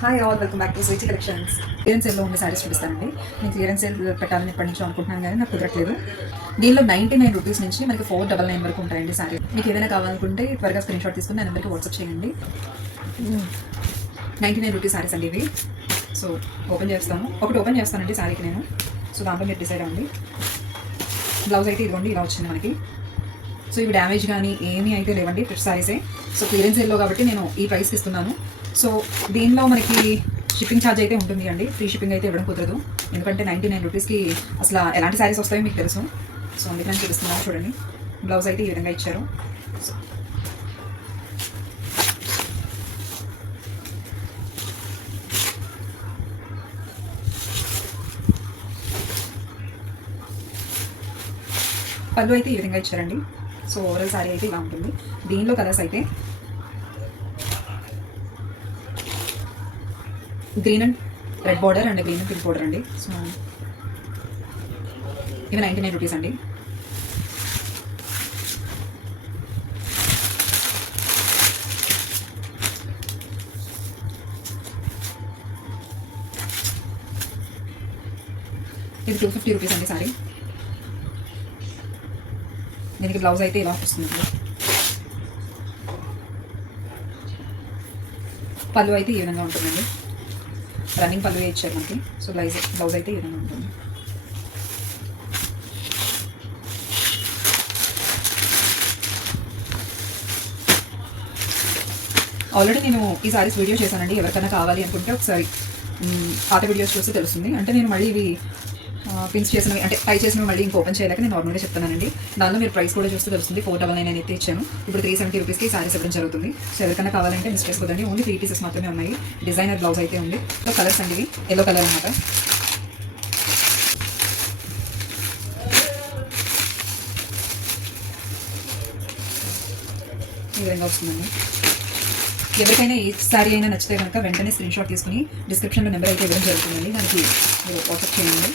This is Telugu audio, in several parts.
Hi all, welcome back to switch collections. Clearance సేల్లో ఉన్న శారీస్ చూపిస్తానండి. నేను క్లియరెన్స్ సేల్ పెట్టాలని ఎప్పటి నుంచో అనుకుంటున్నాను, కానీ నాకు కుదరట్లేదు. దీనిలో 99 రూపీస్ నుంచి మనకి 499 వరకు ఉంటాయండి శారీ. మీకు ఏదైనా కావాలనుకుంటే త్వరగా స్క్రీన్ షాట్ తీసుకుని నా నెంబర్కి వాట్సాప్ చేయండి. 99 రూపీస్ శారీస్ అండి ఇవి. సో ఓపెన్ చేస్తానండి శారీకి నేను. సో దాంట్లో మీరు డిసైడ్ అవ్వండి. బ్లౌజ్ అయితే ఇదిగోండి ఇలా వచ్చింది మనకి. సో ఇవి డ్యామేజ్ కానీ ఏమీ అయితే లేవండి, ఫ్రెష్ శారీసే. సో క్లియరెన్స్ సేల్లో కాబట్టి నేను ఈ ప్రైస్కి ఇస్తున్నాను. సో దీనిలో మనకి షిప్పింగ్ ఛార్జ్ అయితే ఉంటుంది అండి. ఫ్రీ షిప్పింగ్ అయితే ఇవ్వడం కుదరదు, ఎందుకంటే 99 రూపీస్కి అసలు ఎలాంటి శారీస్ వస్తాయో మీకు తెలుసు. సో అందుకని చూపిస్తున్నాను చూడండి. బ్లౌజ్ అయితే ఈ విధంగా ఇచ్చారు. సో పళ్ళు అయితే ఈ విధంగా ఇచ్చారండి. సో ఓవరాల్ శారీ అయితే ఇలా ఉంటుంది. దీనిలో కలర్స్ అయితే green and red border and green and pink border అండి. సో ఇవి 99 రూపీస్ అండి. ఇది 250 రూపీస్ అండి సారీ. దీనికి బ్లౌజ్ అయితే ఇలా వస్తుంది. పళ్ళు అయితే ఈ విధంగా ఉంటుందండి. రన్నింగ్ పళ్ళు ఇచ్చారు మనకి. సో బ్లౌజ్ అయితే ఈ విధంగా ఉంటుంది. ఆల్రెడీ నేను ఈ సారీస్ వీడియో చేశానండి. ఎవరికైనా కావాలి అనుకుంటే ఒకసారి పాత వీడియోస్ చూస్తే తెలుస్తుంది. అంటే నేను మళ్ళీ ఇవి పిన్స్ చేసినవి అంటే ట్రై చేసినవి మళ్ళీ ఇంక ఓపెన్ చేయలేక నేను నార్మల్గా చెప్తానండి. దానిలో మీరు ప్రైస్ కూడా చూస్తే తెలుస్తుంది. 499 అయితే ఇచ్చాను. ఇప్పుడు 370 రూపీస్కి సారీస్ ఇవ్వడం జరుగుతుంది. సో ఎవరికైనా కావాలంటే మిస్ చేసుకోదండి. ఓన్లీ 3 పీసెస్ మాత్రమే ఉన్నాయి. డిజైనర్ బ్లౌజ్ అయితే ఉంది. సో కలర్స్ అండి ఇవి ఎల్లో కలర్ అనమాట. ఈ విధంగా వస్తుందండి. ఎవరికైనా ఏ శారీ అయినా నచ్చితే కనుక వెంటనే స్క్రీన్ షాట్ తీసుకుని డిస్క్రిప్షన్లో నెంబర్ అయితే ఇవ్వడం జరుగుతుందండి. దానికి మీరు వాట్సాప్ చేయండి.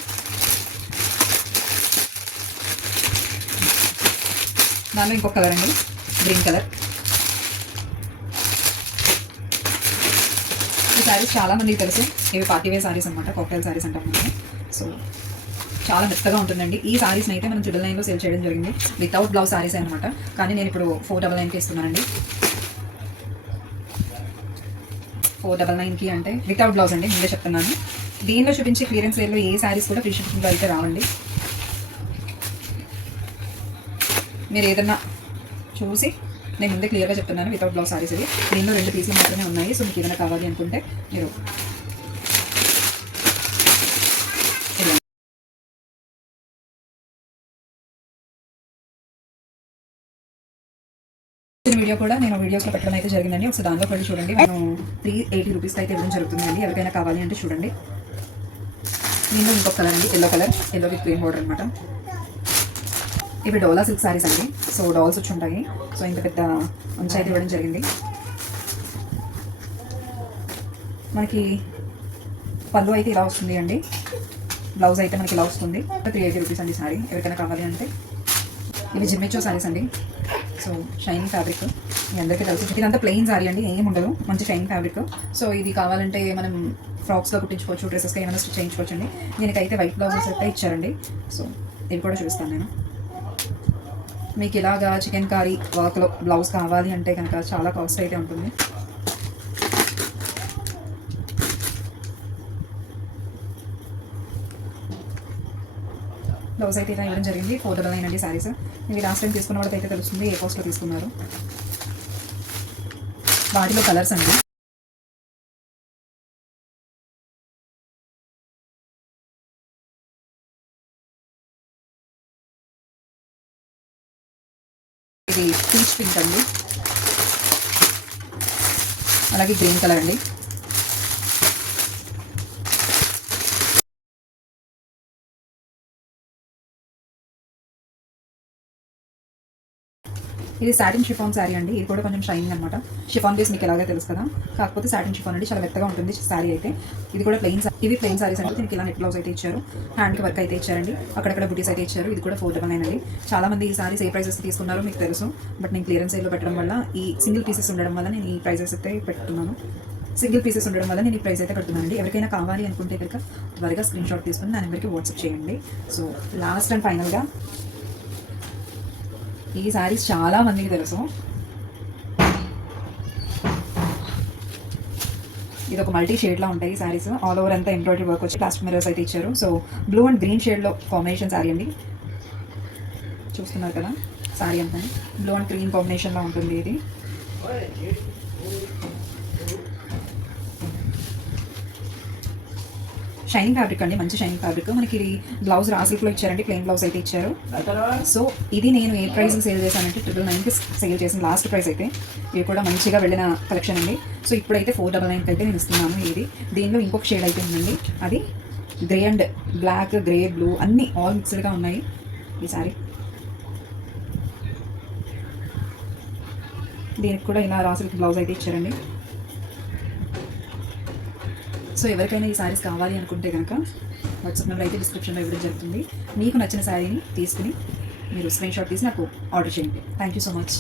దానిలో ఇంకొక కలర్ అండి, గ్రీన్ కలర్. ఈ శారీస్ చాలామందికి తెలుసు. ఇవి పార్టీవేర్ శారీస్ అనమాట, కాక్టైల్ శారీస్ అంటాం మనం. సో చాలా మెత్తగా ఉంటుందండి. ఈ శారీస్ని అయితే మనం 999లో సేల్ చేయడం జరిగింది. వితౌట్ బ్లౌజ్ శారీస్ అనమాట. కానీ నేను ఇప్పుడు 499కి ఇస్తున్నానండి. 499కి అంటే వితౌట్ బ్లౌజ్ అండి, ముందే చెప్తున్నాను. దీనిలో చూపించే క్లియరెన్స్ సేల్లో ఏ శారీస్ కూడా ఫ్రీ షిప్పింగ్లో అయితే రావండి. మీరు ఏదన్నా చూసి నేను ముందే క్లియర్గా చెప్తున్నాను. వితౌట్ బ్లౌజ్ సారీస్ ఇవి. దీనిలో 2 పీసులు మాత్రమే ఉన్నాయి. సో మీకు ఏదైనా కావాలి అనుకుంటే మీరు వీడియో కూడా నేను వీడియోస్లో పెట్టడం అయితే జరిగిందండి. ఒకసారి దానిలో కూడా చూడండి. నేను 380 రూపీస్కి అయితే ఇవ్వడం జరుగుతుందండి. ఎవరికైనా కావాలి అంటే చూడండి. దీనిలో ఇంకొక కలర్ అండి, yellow colour. Yellow with green border అనమాట. ఇవి డోలా సిల్క్ శారీస్ అండి. సో డాల్స్ వచ్చి ఉంటాయి. సో ఇంత పెద్ద అంచు అయితే ఇవ్వడం జరిగింది. మనకి పళ్ళు అయితే ఇలా వస్తుంది అండి. బ్లౌజ్ అయితే మనకి ఇలా వస్తుంది. 380 రూపీస్ అండి శారీ. ఎవరికైనా కావాలి అంటే. ఇవి జిమ్మిచో శారీస్ అండి. సో షైనింగ్ ఫ్యాబ్రిక్ మీ అందరికీ తెలుసు. ఇదంతా ప్లెయిన్ శారీ అండి, ఏం ఉండదు. మంచి షైనింగ్ ఫ్యాబ్రిక్. సో ఇది కావాలంటే మనం ఫ్రాక్స్లో కుట్టించుకోవచ్చు, డ్రెస్సెస్గా ఏమైనా స్టిచ్ చేయించుకోవచ్చు అండి. దీనికైతే వైట్ బ్లౌజెస్ అయితే ఇచ్చారండి. సో ఇవి కూడా చూపిస్తాను నేను. మీకు ఇలాగా చికెన్ కర్రీ వర్క్లో బ్లౌజ్ కావాలి అంటే కనుక చాలా కాస్ట్ అయితే ఉంటుంది. బ్లౌజ్ అయితే ఇలా ఇవ్వడం జరిగింది. 499 అండి శారీస్. మీరు లాస్ట్ టైం తీసుకున్న వాళ్ళకి అయితే తెలుస్తుంది ఏ కాస్ట్లో తీసుకున్నారు. వాటిలో కలర్స్ అండి. ఇది పీచ్ పింక్ అండి, అలాగే గ్రీన్ కలర్ అండి. ఇది సాటిన్ షిఫాన్ శారీ అండి. ఇది కూడా కొంచెం షైనింగ్ అనమాట. షిఫాన్ బేస్ మీకు ఎలాగో తెలుసు కదా, కాకపోతే సాటిన్ షిఫాన్ అండి. చాలా మెత్తగా ఉంటుంది శారీ అయితే. ఇది కూడా ప్లెయిన్. ఇవి ప్లెయిన్ శారీస్ అంటే దీనికి ఇలా నెట్ బ్లౌజ్ అయితే ఇచ్చారు. హ్యాండ్కి వర్క్ అయితే ఇచ్చారండి. అక్కడక్కడ బుటీస్ అయితే ఇచ్చారు. ఇది కూడా 499 అండి. చాలా మంది ఈ శారీస్ ఏ ప్రైసెస్ తీసుకున్నారో మీకు తెలుసు. బట్ నేను క్లియరెన్స్ సేల్లో పెట్టడం వల్ల ఈ సింగిల్ పీసెస్ ఉండడం వల్ల నేను ఈ ప్రైసెస్ అయితే పెట్టుకున్నాను. సింగిల్ పీసెస్ ఉండడం వల్ల నేను ఈ ప్రైస్ అయితే కడుతున్నానండి. ఎవరికైనా కావాలి అనుకుంటే కనుక త్వరగా స్క్రీన్ షాట్ తీసుకుని నా నెంబర్కి వాట్సాప్ చేయండి. సో లాస్ట్ అండ్ ఫైనల్గా ఈ శారీస్ చాలా మందికి తెలుసు. ఇది ఒక మల్టీ షేడ్లా ఉంటాయి శారీస్. ఆల్ ఓవర్ అంతా ఎంబ్రాయిడరీ వర్క్ వచ్చి ప్లాస్టిక్ మిరర్స్ అయితే ఇచ్చారు. సో బ్లూ అండ్ గ్రీన్ షేడ్లో కాంబినేషన్ శారీ అండి. చూస్తున్నారు కదా శారీ అంతా బ్లూ అండ్ గ్రీన్ కాంబినేషన్లో ఉంటుంది. ఇది షైనింగ్ ఫ్యాబ్రిక్ అండి, మంచి షైనింగ్ ఫ్యాబ్రిక్. మనకి ఇది బ్లౌజ్ రా సిల్క్లో ఇచ్చారండి, ప్లెయిన్ బ్లౌజ్ అయితే ఇచ్చారు. సో ఇది నేను ఏ ప్రైస్ సేల్ చేశానంటే 999కి సేల్ చేసిన లాస్ట్ ప్రైస్ అయితే. ఇది కూడా మంచిగా వెళ్ళిన కలెక్షన్ అండి. సో ఇప్పుడైతే 499కి అయితే నేను ఇస్తున్నాను. ఇది దీనిలో ఇంకొక షేడ్ అయితే ఉందండి, అది grey and black, grey, blue అన్నీ ఆల్ మిక్స్డ్గా ఉన్నాయి. ఈ సారీ దీనికి కూడా ఇలా రా సిల్క్ బ్లౌజ్ అయితే ఇచ్చారండి. సో ఎవరికైనా ఈ శారీస్ కావాలి అనుకుంటే కనుక వాట్సాప్ నెంబర్ అయితే డిస్క్రిప్షన్లో ఇవ్వడం జరుగుతుంది. మీకు నచ్చిన శారీని తీసుకుని మీరు స్క్రీన్ షాట్ తీసి నాకు ఆర్డర్ చేయండి. Thank you so much.